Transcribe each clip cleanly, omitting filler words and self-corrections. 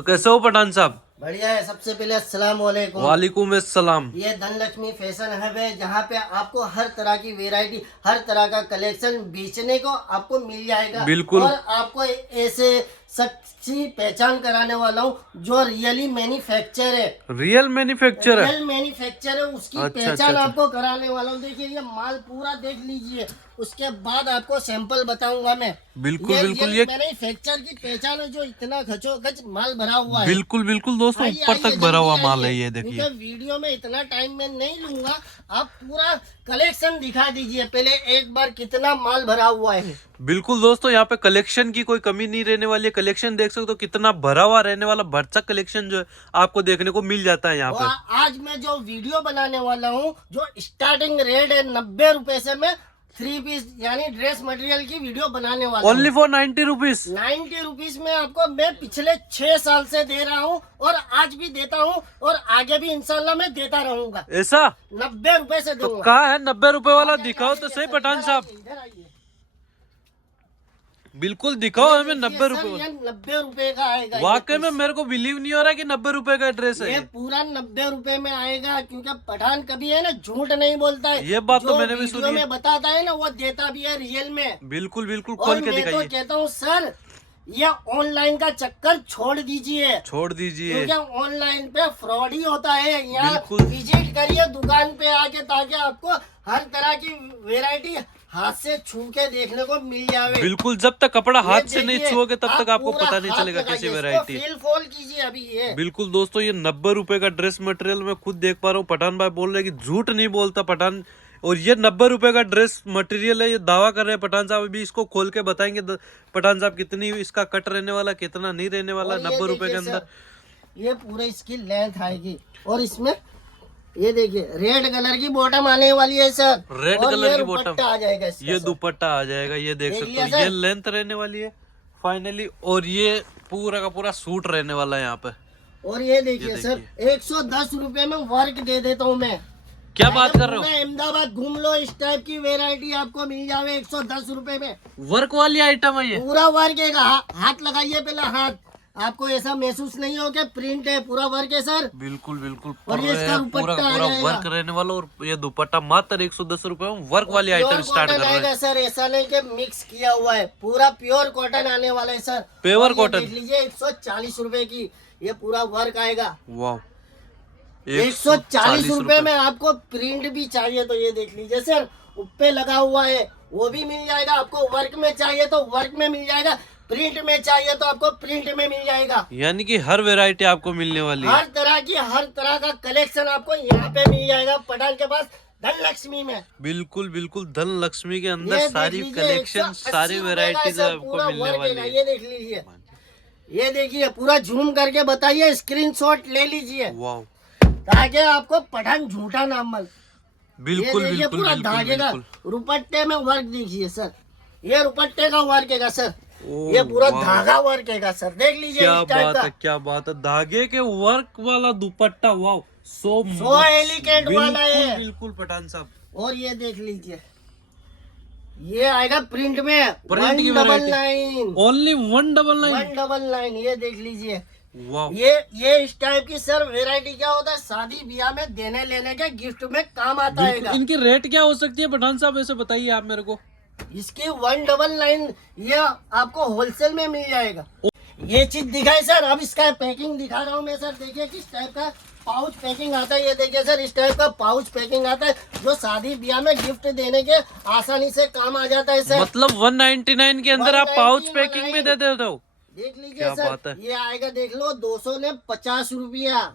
तो कैसे हो पठान साहब? बढ़िया है। सबसे पहले अस्सलाम वालेकुम। वालेकुम अस्सलाम। ये धनलक्ष्मी फैशन हब है, जहाँ पे आपको हर तरह की वैरायटी, हर तरह का कलेक्शन बेचने को आपको मिल जाएगा। बिल्कुल। और आपको ऐसे सच्ची पहचान कराने वाला हूँ जो रियली मैन्युफैक्चर है। रियल मैन्युफैक्चर है? रियल मैन्युफैक्चर है, उसकी अच्छा अच्छा पहचान अच्छा। आपको कराने वाला हूँ। देखिए ये माल पूरा देख लीजिए, उसके बाद आपको सैंपल बताऊंगा मैं। बिल्कुल ये बिल्कुल। रियल ये मैन्युफैक्चर की पहचान है, जो इतना खचोखच माल भरा हुआ है। बिल्कुल बिल्कुल दोस्तों, आइए ऊपर आइए तक भरा हुआ जल्दी माल है आइए, ये क्योंकि देखिए। वीडियो में इतना टाइम मैं नहीं लूंगा। आप पूरा कलेक्शन दिखा दीजिए पहले एक बार, कितना माल भरा हुआ है। बिल्कुल दोस्तों, यहाँ पे कलेक्शन की कोई कमी नहीं रहने वाली है। कलेक्शन देख सकते हो कितना भरा हुआ रहने वाला, भरचक कलेक्शन जो है आपको देखने को मिल जाता है यहाँ पे। आज मैं जो वीडियो बनाने वाला हूँ, जो स्टार्टिंग रेट है 90 रुपए से, मैं 3 पीस यानी ड्रेस मटेरियल की वीडियो बनाने वाला हूँ। Only for 90 rupees. 90 रुपीज में आपको मैं पिछले 6 साल से दे रहा हूँ, और आज भी देता हूँ, और आगे भी इंशाल्लाह मैं देता रहूंगा। ऐसा 90 रुपए से तो दूंगा। कहाँ है 90 रुपए वाला? दिखाओ तो सही पठान साहब, इधर आइए। बिल्कुल दिखाओ हमें 90 रुपए वाला। 90 रुपए का आएगा। वाकई में मेरे को बिलीव नहीं हो रहा कि 90 रुपए का ड्रेस है ये पूरा 90 रुपए में आएगा, क्योंकि पठान कभी है ना झूठ नहीं बोलता है। ये बात तो जो मैंने भी वीडियो सुनी है। में बताता है ना, वो देता भी है रियल में। बिल्कुल बिल्कुल, और खोल के मैं तो दिखाइए। कहता हूँ सर, ये ऑनलाइन का चक्कर छोड़ दीजिए, छोड़ दीजिए। क्योंकि ऑनलाइन पे फ्रॉड ही होता है। यहाँ बिल्कुल। विजिट करिए दुकान पे आके, ताकि आपको हर तरह की वैरायटी हाथ से छू के देखने को मिल जाए। बिल्कुल, जब तक कपड़ा हाथ से ये नहीं देखिए, छुओगे तब आप तक आपको पूरा पता नहीं हाथ चलेगा लगाइए, कैसी इसको वैरायटी है। फील फोल कीजिए अभी ये। बिल्कुल दोस्तों, ये 90 रुपए का ड्रेस मटेरियल मैं खुद देख पा रहा हूँ। पठान भाई बोल रहे हैं कि झूठ नहीं बोलता पठान, और ये 90 रुपए का ड्रेस मटेरियल है, ये दावा कर रहे हैं पठान साहब। अभी इसको खोल के बताएंगे पठान साहब कितनी इसका कट रहने वाला, कितना नहीं रहने वाला और ये 90 रुपए के देखिए अंदर। सर, ये पूरे इसकी लेंथ आएगी, और इसमें ये देखिए रेड कलर की बॉटम आने वाली है सर। रेड और कलर ये की बॉटम दुपट्टा आ जाएगा इसका ये सर। दुपट्टा आ जाएगा, ये देख देख सकते लिया हो। ये सर? लेंथ रहने वाली है फाइनली, और ये पूरा का पूरा सूट रहने वाला है यहाँ पे। और ये देखिए सर, 110 रुपए में वर्क दे देता हूँ मैं। क्या बात कर रहे हो? पूरा अहमदाबाद घूम लो, इस टाइप की वैरायटी आपको मिल जावे 110 रुपए में। वर्क वाली आइटम है ये? पूरा वर्क है। हाथ लगाइए पहले, हाथ आपको ऐसा महसूस नहीं हो कि प्रिंट है, पूरा वर्क है सर। बिल्कुल बिल्कुल। और ये इसका पूरा दुपट्टा आ पूरा जाएगा। वर्क रहने वाला, और ये दुपट्टा मात्र 110 रुपए में वर्क वाली आइटम प्योर स्टार्ट कर कॉटन रहे आएगा हैं। सर, ऐसा नहीं कि मिक्स किया हुआ है, पूरा प्योर कॉटन आने वाला है सर। प्योर और ये कॉटन। देख लीजिए 140 रुपए की ये पूरा वर्क आएगा। वाह, 140 रुपए में आपको प्रिंट भी चाहिए तो ये देख लीजिए सर, ऊपर लगा हुआ है, वो भी मिल जाएगा आपको। वर्क में चाहिए तो वर्क में मिल जाएगा, प्रिंट में चाहिए तो आपको प्रिंट में मिल जाएगा। यानी कि हर वैरायटी आपको मिलने वाली है। हर तरह का कलेक्शन आपको यहाँ पे मिल जाएगा पठान के पास, धनलक्ष्मी में। बिल्कुल बिल्कुल, धन लक्ष्मी के अंदर ये देख सारी लीजिए, कलेक्शन 180 सारी रुपए का वैरायटीज ऐसा आपको पूरा मिलने वर्क वाली है। है। ये देख लीजिए, ये देखिए पूरा झूम करके बताइए, स्क्रीनशॉट ले लीजिए, वाह, ताकि आपको पठान झूठा ना मल। बिल्कुल ये देखिए बिल्कुल पूरा बिल्कुल धागे का बिल्कुल। रुपट्टे में वर्क देखिए सर, ये रुपट्टे का वर्क है सर। ओह, ये पूरा वाह। धागा वर्क है सर, देख लीजिए क्या इस टाइप बात का। है, क्या बात है, धागे के वर्क वाला दुपट्टा। वाह, सो एलिगेंट वाला है। बिल्कुल पठान साहब। और ये देख लीजिए, ये आएगा प्रिंट में प्रिंट की 199। ओनली 199। 199 ये देख लीजिए। वाह, ये इस टाइप की सर वैरायटी क्या होता है, शादी ब्याह में देने लेने के गिफ्ट में काम आता है। बिल्कुल। इनकी रेट क्या हो सकती है पठान साहब, ऐसे बताइए आप मेरे को। इसकी 199 ये आपको होलसेल में मिल जाएगा। ये चीज दिखाई सर, अब इसका पैकिंग दिखा रहा हूँ मैं सर। देखिए किस टाइप का पाउच पैकिंग आता है। ये देखिए सर, इस टाइप का पाउच पैकिंग आता है, जो शादी ब्याह में गिफ्ट देने के आसानी से काम आ जाता है सर। मतलब 199 के अंदर आप 199 पाउच पैकिंग में दे देते हो? देख लीजिए क्या सर, बात है। ये आएगा देख लो 250 रुपया,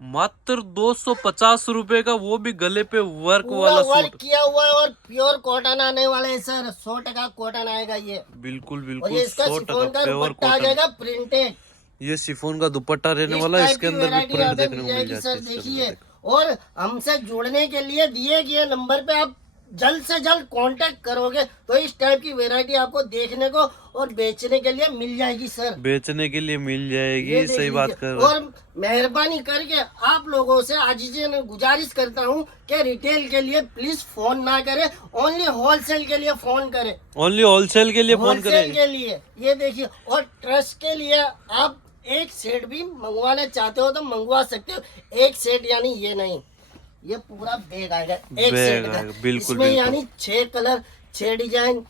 मात्र 250 रुपए का, वो भी गले पे वर्क पूरा वाला वर्क सूट। किया हुआ है, और प्योर कॉटन आने वाला है सर। 100% कॉटन आएगा ये। बिल्कुल और बिल्कुल, ये इसका 100 शिफॉन टका का प्योर दुपट्टा आ कॉटन। जाएगा प्रिंटेड। ये शिफॉन का दुपट्टा रहने इस वाला है, टाइप इसके की अंदर भी वैरायटी प्रिंट यहाँ पे देखने को मिल मिल जाएगी जाती सर। है इसके देखिए, अंदर। और हमसे जुड़ने के लिए दिए गए नंबर पे आप जल्द से जल्द कांटेक्ट करोगे तो इस टाइप की वैरायटी आपको देखने को और बेचने के लिए मिल जाएगी सर। बेचने के लिए मिल ये जाएगी, देख सही बात लीजिए। कर रहे हैं। और मेहरबानी करके आप लोगों से आजीज़ गुजारिश करता हूँ कि रिटेल के लिए प्लीज फोन ना करें, ओनली होलसेल के लिए फोन करें। ओनली होलसेल के लिए फोन होलसेल करें। के लिए ये देखिए, और ट्रस्ट के लिए आप एक सेट भी मंगवाना चाहते हो तो मंगवा सकते हो। एक सेट यानी ये नहीं, ये पूरा बैग आएगा एक सेट का। बिल्कुल इसमें यानी 6 colour 6 design,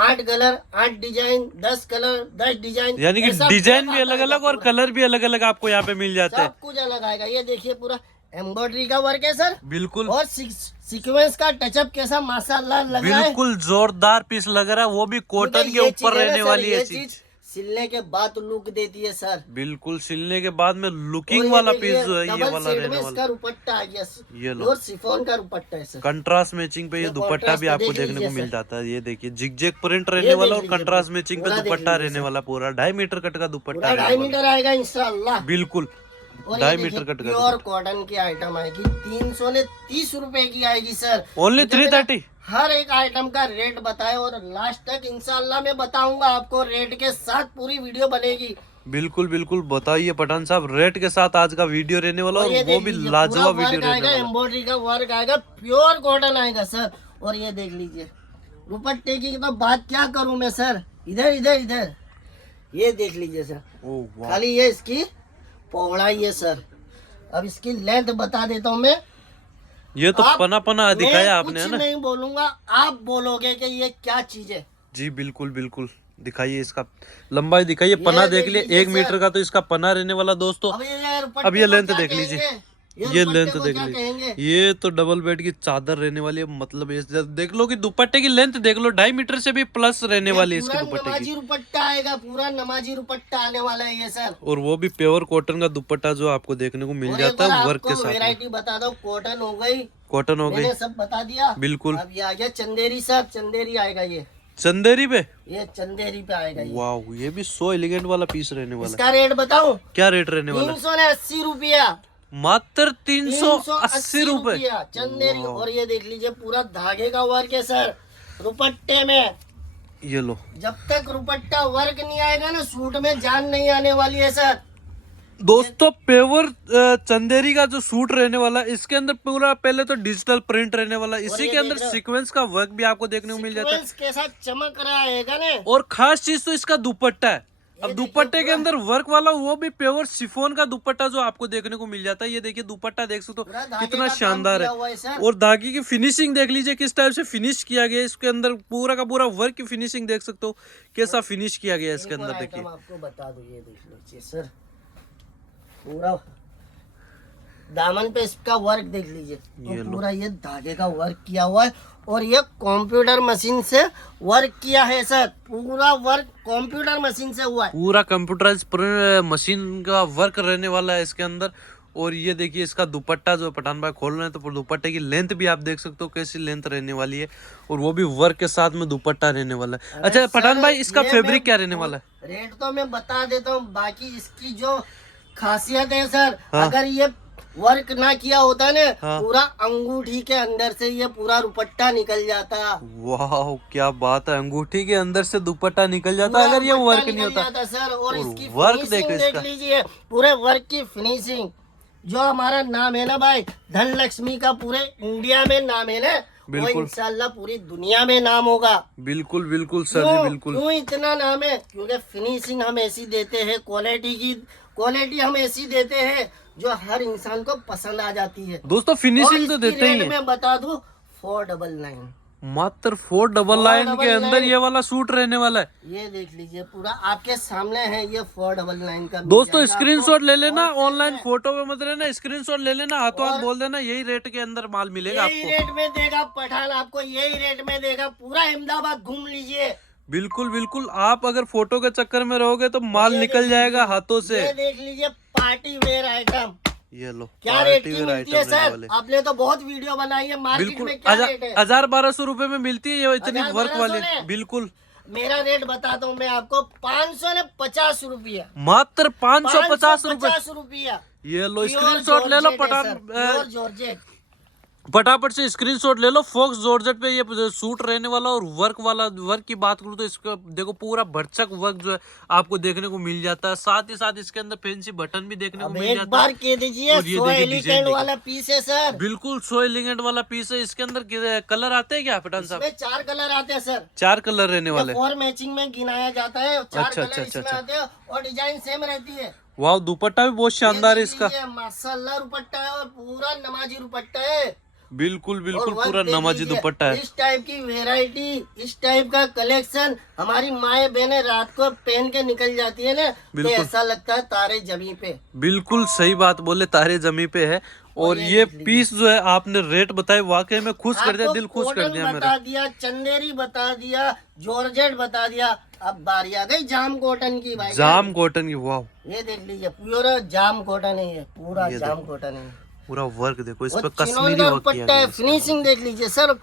8 colour 8 design, 10 colour 10 design, यानी कि डिजाइन भी अलग अलग और कलर भी अलग अलग आपको यहाँ पे मिल जाते हैं। सब कुछ अलग आएगा। ये देखिए पूरा एम्ब्रॉयडरी का वर्क है सर, बिल्कुल। और सीक्वेंस का टचअप कैसा माशाल्लाह लग रहा है, बिल्कुल जोरदार पीस लग रहा है, वो भी कॉटन के ऊपर रहने वाली है चीज। सिलने के बाद लुक देती है सर, बिल्कुल सिलने के बाद में लुकिंग वाला पीस जो है ये वाला रहने इसका वाला। दुपट्टा आ गया, ये लो और शिफॉन का दुपट्टा है सर। कंट्रास्ट मैचिंग पे ये दुपट्टा भी आपको देखने को मिल जाता है। ये देखिए जिग प्रिंट रहने वाला और कंट्रास्ट मैचिंग पे दुपट्टा रहने वाला, पूरा 2.5 मीटर कट का दुपट्टा, 2.5 मीटर आएगा इंशाल्लाह। बिल्कुल 2.5 मीटर कट का। प्योर कॉटन की आइटम आएगी, 330 रुपए की आएगी सर, ओनली 330। हर एक आइटम का रेट बताए और लास्ट तक इंशाल्लाह मैं बताऊंगा आपको, रेट के साथ पूरी वीडियो बनेगी। बिल्कुल बिल्कुल बताइए पठान साहब, रेट के साथ आज का वीडियो रहने वाला, और वो भी लाजवाब वीडियो रहने वाला। एम्ब्रॉयडरी का वर्क आएगा, प्योर कॉटन आएगा सर। और ये देख लीजिए दुपट्टे की तो बात क्या करूं मैं सर, इधर इधर इधर ये देख लीजिए सर, ओह वाह। खाली ये इसकी पौड़ाई है सर। अब इसकी लेंथ बता देता हूँ मैं, ये तो पना दिखाया आपने, है कुछ ना? नहीं बोलूंगा, आप बोलोगे कि ये क्या चीज है। जी बिल्कुल बिल्कुल दिखाइए, इसका लंबाई दिखाइए, पना देख लिए, 1 सर। मीटर का तो इसका पना रहने वाला दोस्तों। अब ये लेंथ देख लीजिए, ये लेंथ देख लीजिए, ये तो डबल बेड की चादर रहने वाली है। मतलब ये देख लो कि दुपट्टे की लेंथ देख लो, 2.5 मीटर से भी प्लस रहने वाली है इसके दुपट्टे की। नमाजी दुपट्टा आएगा, पूरा नमाजी दुपट्टा आने वाला है ये सर, और वो भी प्योर कॉटन का दुपट्टा जो आपको देखने को मिल जाता है वर्क के साथ। वैरायटी बता दो, कॉटन हो गई, कॉटन हो गई, मैंने सब बता दिया। बिल्कुल। अब ये आ गया चंदेरी सर, चंदेरी आएगा, ये चंदेरी पे, ये चंदेरी पे आएगा ये। वाह, ये भी सो एलिगेंट वाला पीस रहने वाला है। इसका रेट बताऊं, क्या रेट रहने वाला है? 380 रुपया, मात्र 380 रुपए चंदेरी। और ये देख लीजिए पूरा धागे का वर्क है सर दुपट्टे में। ये लो, जब तक दुपट्टा वर्क नहीं आएगा ना, सूट में जान नहीं आने वाली है सर। दोस्तों पेवर चंदेरी का जो सूट रहने वाला है, इसके अंदर पूरा पहले तो डिजिटल प्रिंट रहने वाला है, इसी के अंदर सीक्वेंस का वर्क भी आपको देखने को मिल जाता है, के साथ चमक रहा है ना। और खास चीज तो इसका दुपट्टा है। अब दुपट्टे के अंदर वर्क वाला, वो भी प्योर शिफॉन का दुपट्टा जो आपको देखने को मिल जाता है। ये देखिए दुपट्टा देख सकते हो कितना शानदार है, और धागे की फिनिशिंग देख लीजिए किस टाइप से फिनिश किया गया है। इसके अंदर पूरा का पूरा वर्क की फिनिशिंग देख सकते हो कैसा फिनिश किया गया है इसके अंदर। देखिए आपको बता दो, ये देख लीजिए सर, पूरा दामन पे इसका वर्क देख लीजिए, तो पूरा ये धागे का वर्क किया हुआ है, और ये कंप्यूटर मशीन से वर्क किया है सर। पूरा वर्क कंप्यूटर मशीन से हुआ है, पूरा कंप्यूटराइज मशीन का वर्क रहने वाला है इसके अंदर। और ये देखिए इसका दुपट्टा जो पठान भाई खोल रहे हैं, तो दुपट्टे की लेंथ भी आप देख सकते हो कैसी लेंथ रहने वाली है, और वो भी वर्क के साथ में दुपट्टा रहने वाला है। अच्छा पठान भाई, इसका फैब्रिक क्या रहने वाला है? रेट तो मैं बता देता हूँ, बाकी इसकी जो खासियत है सर, अगर ये वर्क ना किया होता ना, पूरा अंगूठी के अंदर से ये पूरा दुपट्टा निकल जाता। वाह क्या बात है, अंगूठी के अंदर से दुपट्टा निकल जाता अगर ये वर्क नहीं होता सर। और इसकी वर्क देख लीजिए, पूरे वर्क की फिनिशिंग, जो हमारा नाम है ना भाई धनलक्ष्मी का, पूरे इंडिया में नाम है ना, वो इंशाल्लाह पूरी दुनिया में नाम होगा। बिल्कुल बिल्कुल सर जी बिल्कुल। क्यों इतना नाम है? क्योंकि फिनिशिंग हम ऐसी देते हैं, क्वालिटी हम ऐसी देते हैं जो हर इंसान को पसंद आ जाती है। दोस्तों फिनिशिंग तो देते ही हैं। मैं बता दूं 499, मात्र 499 के अंदर ये वाला सूट रहने वाला है। ये देख लीजिए पूरा आपके सामने है, ये 499 का। दोस्तों स्क्रीनशॉट ले लेना, ऑनलाइन फोटो में मत रहना, स्क्रीनशॉट ले लेना, हाथों हाथ बोल देना, यही रेट के अंदर माल मिलेगा आपको। यही रेट में देगा पठान, आपको यही रेट में देगा। पूरा अहमदाबाद घूम लीजिए। बिल्कुल बिल्कुल, आप अगर फोटो के चक्कर में रहोगे तो माल निकल जाएगा हाथों से। ये देख लीजिए पार्टी वेयर आइटम, ये लो क्या रेट की मिलती है सर? आपने तो बहुत वीडियो बनाई है, मार्केट में क्या रेट है? 1000-1200 रुपए में मिलती है ये इतनी वर्क वाली। बिल्कुल मेरा रेट बताता हूँ मैं आपको, 550 रुपया, मात्र 550 रुपया। ये लो स्क्रीनशॉट ले लो पठान। जॉर्जेट फटाफट से स्क्रीनशॉट ले लो। फॉक्स जॉर्जेट पे ये सूट रहने वाला। और वर्क की बात करूँ तो इसका देखो पूरा भरचक वर्क जो है आपको देखने को मिल जाता है। साथ ही साथ इसके अंदर फैंसी बटन भी देखने को मिल जाता है। एक बार कह दीजिए, और ये देखिए डिजाइन वाला पीस है सर, बिल्कुल सो एलिगेंट वाला पीस है। इसके अंदर कलर आते हैं क्या पठान साहब? इसमें 4 कलर आते हैं सर, 4 कलर रहने वाले। 4 मैचिंग में गिनाया जाता है। 4 अच्छा, कलर इसमें आते हैं और डिजाइन सेम रहती है। वाह, दुपट्टा भी बहुत शानदार है इसका। माशाल्लाह दुपट्टा है और पूरा नमाजी दुपट्टा है। बिल्कुल बिल्कुल और पूरा नमाजी दुपट्टा है। इस टाइप की वेराइटी, इस टाइप का कलेक्शन हमारी माए बहने रात को पहन के निकल जाती है ना, तो ऐसा लगता है तारे जमी पे। बिल्कुल सही बात बोले, तारे जमी पे है। और ये पीस जो है आपने रेट बताए, वाकई में खुश कर दिया, दिल खुश कर दिया मेरा। बता दिया, चंदेरी बता दिया, जॉर्जेट बता दिया, अब बारी आ गई जाम कॉटन की भाई। जाम कॉटन की, वाह ये देख लीजिए पूरा जाम कॉटन है, ये पूरा जाम कॉटन है। पूरा वर्क देखो इस पे, कश्मीरी का वर्क किया दुपट्टा है। गया है। फिनिशिंग देख लीजिए सर,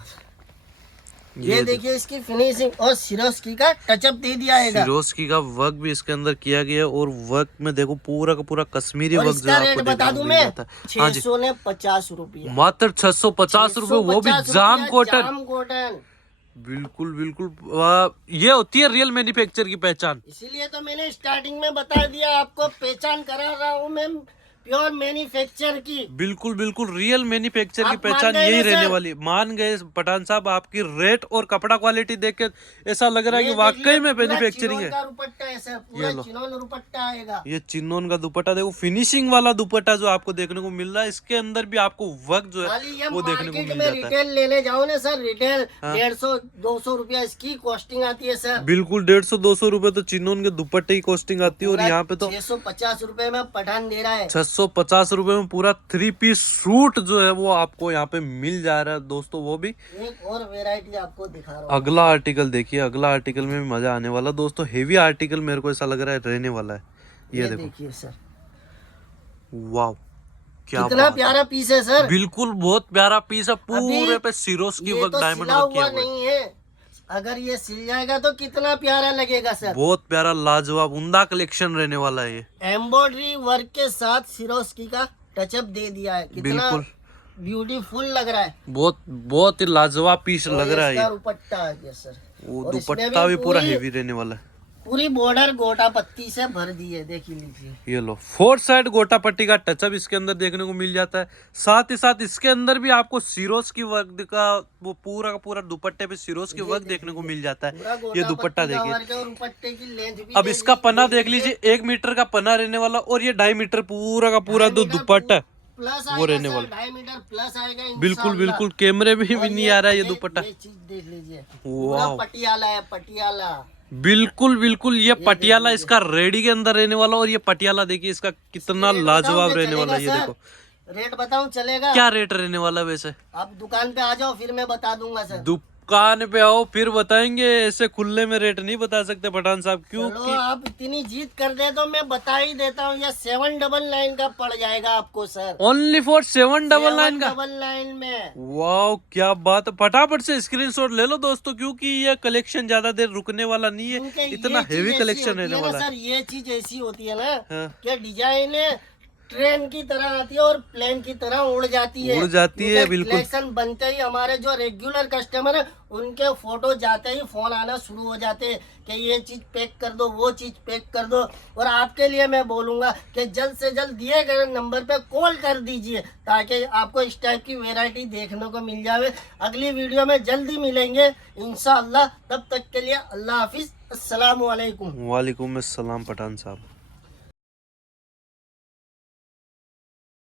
ये देखिए इसकी फिनिशिंग। और सिरोस्की का टचअप दे दिया है। सिरोस्की का वर्क भी इसके अंदर किया गया है। और वर्क में देखो पूरा का पूरा कश्मीरी वर्क जो है आपको बता दूं मैं, 650 रुपये, मात्र 650 रुपए, वो भी जाम कॉटन। जाम कॉटन बिल्कुल बिल्कुल, ये होती है रियल मैन्युफैक्चर की पहचान। इसीलिए तो मैंने स्टार्टिंग में बता दिया, आपको पहचान करा रहा हूँ मैं प्योर मैन्युफैक्चर की। बिल्कुल बिल्कुल, रियल मैन्युफैक्चर की पहचान यही रहने वाली। मान गए पठान साहब, आपकी रेट और कपड़ा क्वालिटी देख के ऐसा लग रहा है कि वाकई में मैन्युफैक्चरिंग है। दुपट्टा है सर, पूरा चिनोन दुपट्टा आएगा। ये चिनोन का दुपट्टा देखो, फिनिशिंग वाला दुपट्टा जो आपको देखने को मिल रहा है। इसके अंदर भी आपको वर्क जो है वो देखने को मिल जाता है। रिटेल लेने जाओ ना सर, रिटेल 150-200 रुपया इसकी कॉस्टिंग आती है सर। बिल्कुल 150-200 रुपए तो चिनोन के दुपट्टे की कॉस्टिंग आती है। और यहाँ पे तो 650 रुपए में पठान दे रहा है। 650 रुपए में पूरा 3 पीस सूट जो है वो आपको यहाँ पे मिल जा रहा है दोस्तों। वो भी एक और वैरायटी आपको दिखा रहा हूँ। अगला आर्टिकल देखिए, अगला आर्टिकल में भी मजा आने वाला दोस्तों। हेवी आर्टिकल मेरे को ऐसा लग रहा है रहने वाला है। ये देखो सर, वाह क्या कितना प्यारा पीस है सर। बिल्कुल बहुत प्यारा पीस है। पूरे पे सिरोस्की वर्क, डायमंड वर्क किया हुआ नहीं है। अगर ये सिल जाएगा तो कितना प्यारा लगेगा सर। बहुत प्यारा, लाजवाब, उम्दा कलेक्शन रहने वाला है ये। एम्ब्रॉयडरी वर्क के साथ सिरोस्की का टचअप दे दिया है। कितना बिल्कुल ब्यूटीफुल लग रहा है। बहुत बहुत ही लाजवाब पीस लग रहा है ये। दुपट्टा है सर, वो दुपट्टा भी पूरा हेवी रहने वाला है। पूरी बॉर्डर गोटा पत्ती से भर दी है, देख लीजिए। ये लो 4 साइड गोटा पट्टी का टचअप इसके अंदर देखने को मिल जाता है। साथ ही साथ इसके अंदर भी आपको सिरोज की वर्क का वो पूरा का पूरा दुपट्टे पे सिरोज की वर्क देखने को मिल जाता है। ये दुपट्टा देखिए। दुपट्टे की लेंथ भी अब इसका पन्ना देख लीजिए, 1 मीटर का पन्ना रहने वाला। और ये 2.5 मीटर पूरा का पूरा जो दुपट्टा प्लस वो रहने वाला, 2.5 मीटर प्लस आएगा। बिल्कुल बिल्कुल, कैमरे में भी नहीं आ रहा है ये दुपट्टा। ये चीज देख लीजिए, वाह पटियाला है, पटियाला। बिल्कुल बिल्कुल, ये पटियाला इसका रेडी के अंदर रहने वाला। और ये पटियाला देखिए इसका कितना लाजवाब रहने वाला है। ये देखो, रेट बताऊं चलेगा? क्या रेट रहने वाला है वैसे? आप दुकान पे आ जाओ फिर मैं बता दूंगा सर। दुकान पे आओ फिर बताएंगे, ऐसे खुले में रेट नहीं बता सकते पठान साहब। क्योंकि आप इतनी जीत कर दे तो मैं बता ही देता हूँ, ये 799 का पड़ जाएगा आपको सर। ओनली फॉर 799 का? 799 में। वाह क्या बात है। फटाफट से स्क्रीनशॉट ले लो दोस्तों, क्योंकि ये कलेक्शन ज्यादा देर रुकने वाला नहीं है। इतना हेवी कलेक्शन रहने वाला है सर। ये चीज ऐसी होती है ना, हाँ। क्या डिजाइन है ट्रेन की तरह आती है और प्लेन की तरह उड़ जाती है। बिल्कुल। कलेक्शन बनते ही हमारे जो रेगुलर कस्टमर है उनके फोटो जाते ही फोन आना शुरू हो जाते हैं कि ये चीज पैक कर दो, वो चीज पैक कर दो। और आपके लिए मैं बोलूंगा कि जल्द से जल्द दिए गए नंबर पे कॉल कर दीजिए, ताकि आपको इस टाइप की वैरायटी देखने को मिल जावे। अगली वीडियो में जल्दी मिलेंगे इंशाअल्लाह। तब तक के लिए अल्लाह हाफिज, अस्सलाम वालेकुम। वालेकुम अस्सलाम पठान साहब।